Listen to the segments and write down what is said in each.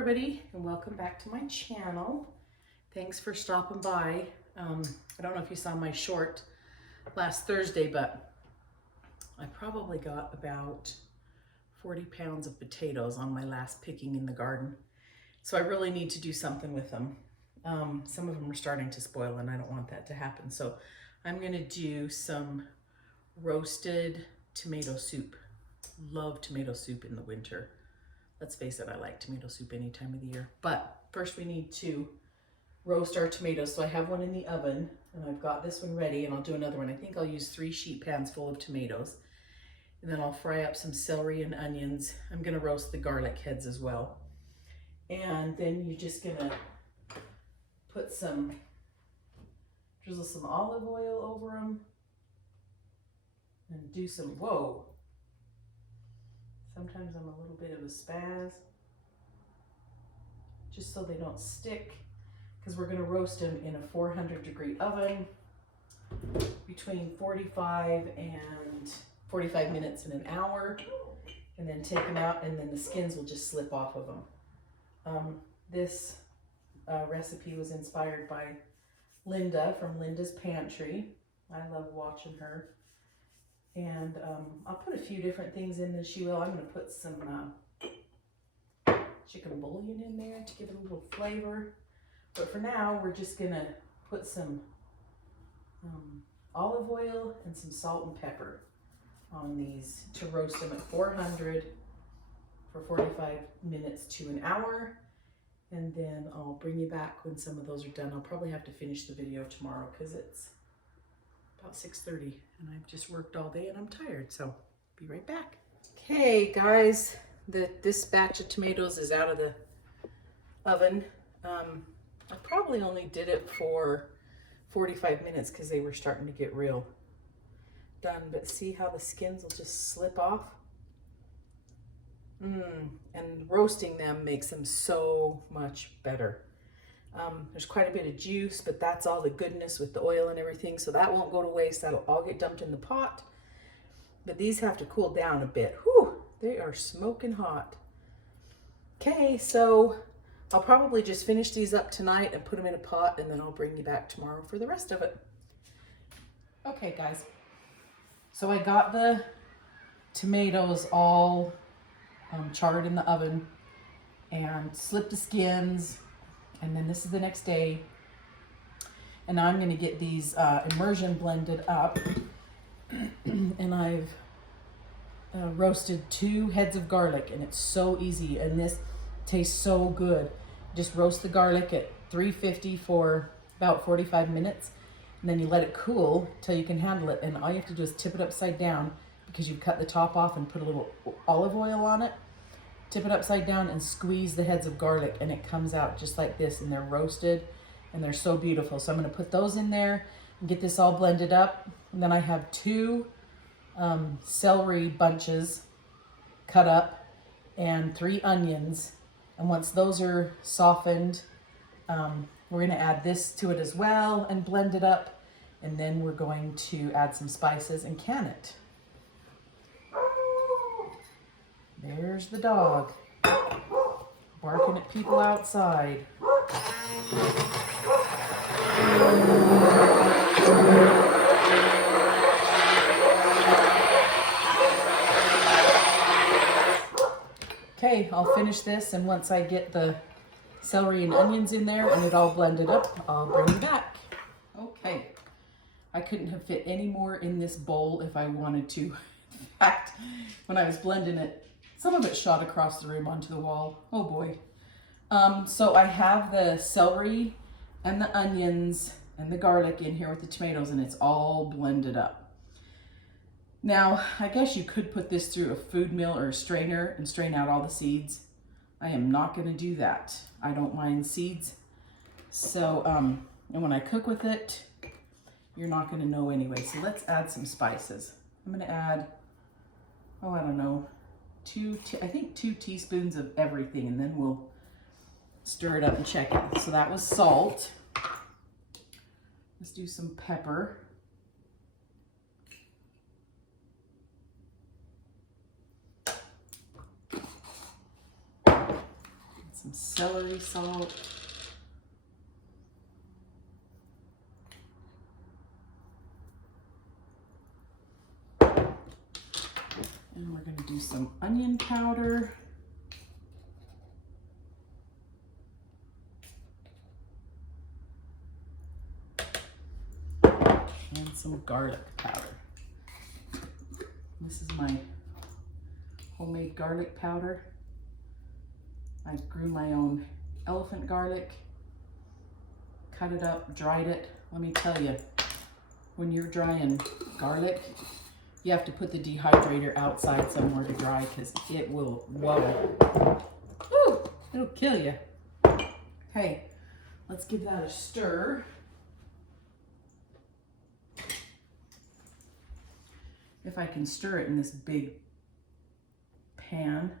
everybody, and welcome back to my channel. Thanks for stopping by. I don't know if you saw my short last Thursday, but I probably got about 40 pounds of potatoes on my last picking in the garden. So I really need to do something with them. Some of them are starting to spoil and I don't want that to happen. So I'm gonna do some roasted tomato soup. Love tomato soup in the winter. Let's face it, I like tomato soup any time of the year. But first we need to roast our tomatoes. So I have one in the oven and I've got this one ready, and I'll do another one. I think I'll use 3 sheet pans full of tomatoes. And then I'll fry up some celery and onions. I'm gonna roast the garlic heads as well. And then you're just gonna put drizzle some olive oil over them and do some, whoa. Sometimes I'm a little bit of a spaz, just so they don't stick, because we're gonna roast them in a 400-degree oven between 45 minutes and an hour, and then take them out, and then the skins will just slip off of them. This recipe was inspired by Linda from Linda's Pantry. I love watching her. And I'll put a few different things in than she will. I'm going to put some chicken bouillon in there to give it a little flavor. But for now, we're just going to put some olive oil and some salt and pepper on these to roast them at 400 for 45 minutes to an hour. And then I'll bring you back when some of those are done. I'll probably have to finish the video tomorrow because it's about 6:30 and I've just worked all day and I'm tired, so be right back. Okay guys, this batch of tomatoes is out of the oven. I probably only did it for 45 minutes because they were starting to get real done, but see how the skins will just slip off? And roasting them makes them so much better. There's quite a bit of juice, but that's all the goodness with the oil and everything, so that won't go to waste. That'll all get dumped in the pot. But these have to cool down a bit. Whew, they are smoking hot. Okay, so I'll probably just finish these up tonight and put them in a pot, and then I'll bring you back tomorrow for the rest of it. Okay guys, so I got the tomatoes all charred in the oven and slipped the skins. And then this is the next day. And now I'm going to get these immersion blended up. And I've roasted 2 heads of garlic, and it's so easy. And this tastes so good. Just roast the garlic at 350 for about 45 minutes. And then you let it cool till you can handle it. And all you have to do is tip it upside down, because you've cut the top off and put a little olive oil on it. Tip it upside down and squeeze the heads of garlic, and it comes out just like this, and they're roasted and they're so beautiful. So I'm going to put those in there and get this all blended up. And then I have 2 celery bunches cut up and 3 onions. And once those are softened, we're going to add this to it as well and blend it up. And then we're going to add some spices and can it. There's the dog, barking at people outside. Okay, I'll finish this, and once I get the celery and onions in there and it all blended up, I'll bring you back. Okay, I couldn't have fit any more in this bowl if I wanted to. In fact, when I was blending it, some of it shot across the room onto the wall. Oh boy. So I have the celery and the onions and the garlic in here with the tomatoes, and it's all blended up. Now, I guess you could put this through a food mill or a strainer and strain out all the seeds. I am not gonna do that. I don't mind seeds. So, and when I cook with it, you're not gonna know anyway. So let's add some spices. I'm gonna add, oh, I don't know, I think 2 teaspoons of everything, and then we'll stir it up and check it. So that was salt. Let's do some pepper. some celery salt. And we're going to do some onion powder. And some garlic powder. This is my homemade garlic powder. I grew my own elephant garlic, cut it up, dried it. Let me tell you, when you're drying garlic, you have to put the dehydrator outside somewhere to dry because it will wobble. Woo! It'll kill you. Okay, let's give that a stir. If I can stir it in this big pan.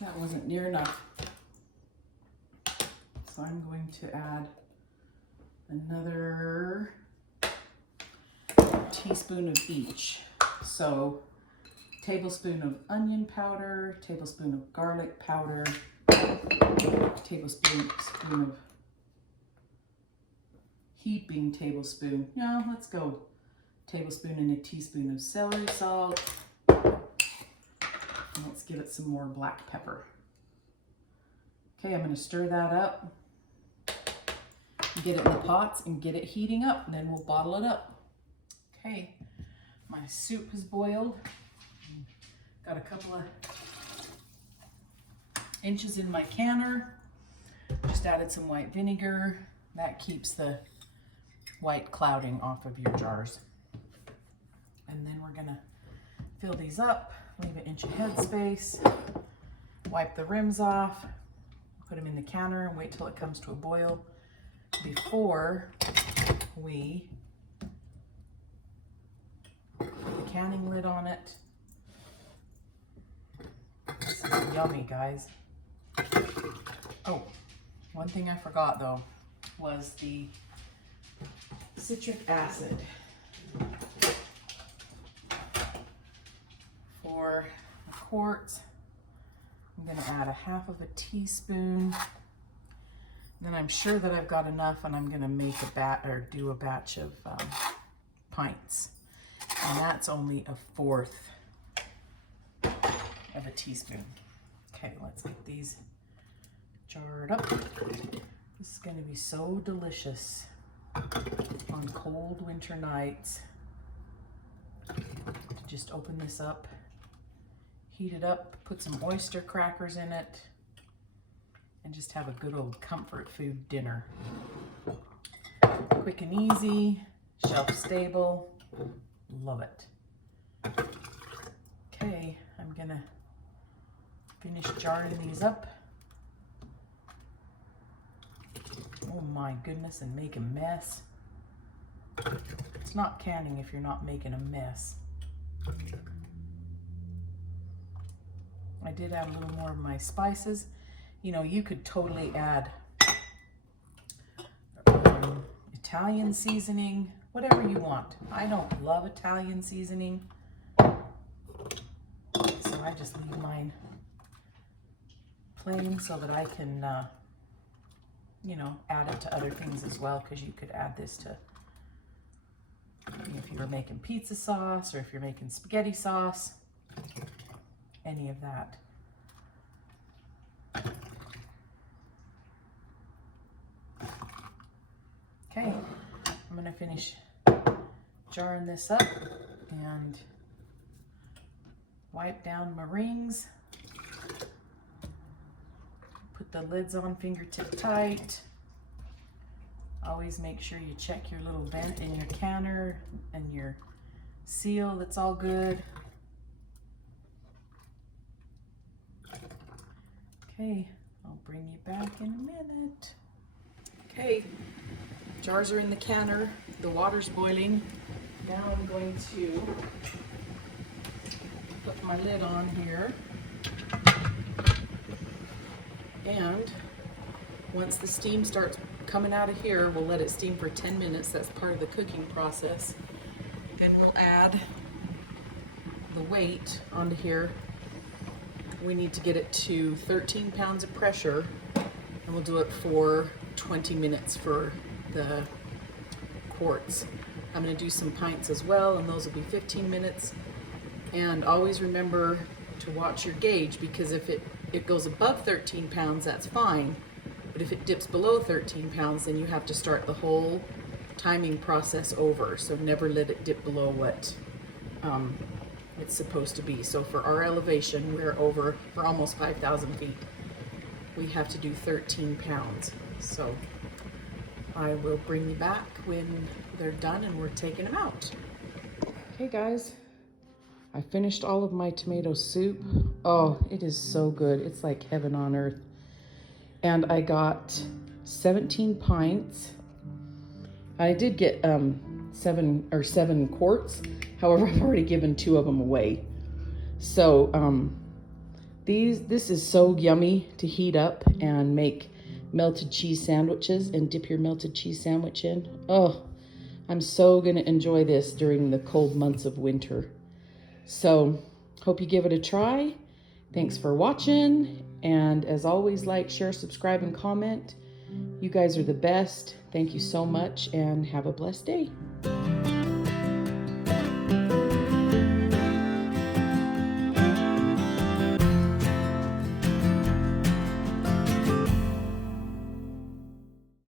That wasn't near enough. So I'm going to add another teaspoon of each. So tablespoon of onion powder, tablespoon of garlic powder, tablespoon of heaping tablespoon. No, let's go. Tablespoon and a teaspoon of celery salt. And let's give it some more black pepper. Okay, I'm going to stir that up. Get it in the pots and get it heating up, and then we'll bottle it up. Okay, my soup has boiled. Got a couple of inches in my canner. Just added some white vinegar. That keeps the white clouding off of your jars. And then we're going to fill these up. Leave an inch of headspace, wipe the rims off, put them in the canner and wait till it comes to a boil before we put the canning lid on it. This is yummy, guys. Oh, one thing I forgot though was the citric acid. For a quart, I'm going to add a half of a teaspoon. Then I'm sure that I've got enough, and I'm going to make do a batch of pints, and that's only a fourth of a teaspoon. Okay, let's get these jarred up. This is going to be so delicious on cold winter nights. Just open this up. Heat it up, put some oyster crackers in it, and just have a good old comfort food dinner. Quick and easy, shelf stable, love it. Okay, I'm gonna finish jarring these up. Oh my goodness, and make a mess. It's not canning if you're not making a mess. I did add a little more of my spices. You know, you could totally add Italian seasoning, whatever you want. I don't love Italian seasoning, so I just leave mine plain so that I can, you know, add it to other things as well, because you could add this to, if you were making pizza sauce or if you're making spaghetti sauce. Any of that. Okay, I'm gonna finish jarring this up and wipe down my rings. Put the lids on fingertip tight. Always make sure you check your little vent in your canner and your seal, that's all good. Okay, I'll bring you back in a minute. Okay, jars are in the canner, the water's boiling. Now I'm going to put my lid on here. And once the steam starts coming out of here, we'll let it steam for 10 minutes. That's part of the cooking process. Then we'll add the weight onto here. We need to get it to 13 pounds of pressure, and we'll do it for 20 minutes for the quarts. I'm going to do some pints as well, and those will be 15 minutes. And always remember to watch your gauge, because if it goes above 13 pounds, that's fine. But if it dips below 13 pounds, then you have to start the whole timing process over. So never let it dip below what it's supposed to be. So for our elevation, we're almost 5,000 feet. We have to do 13 pounds. So I will bring you back when they're done and we're taking them out. Okay guys, I finished all of my tomato soup. Oh, it is so good. It's like heaven on earth. And I got 17 pints. I did get 7 quarts. However, I've already given 2 of them away. So this is so yummy to heat up and make melted cheese sandwiches and dip your melted cheese sandwich in. Oh, I'm so gonna enjoy this during the cold months of winter. So hope you give it a try. Thanks for watching. And as always, like, share, subscribe, and comment. You guys are the best. Thank you so much and have a blessed day.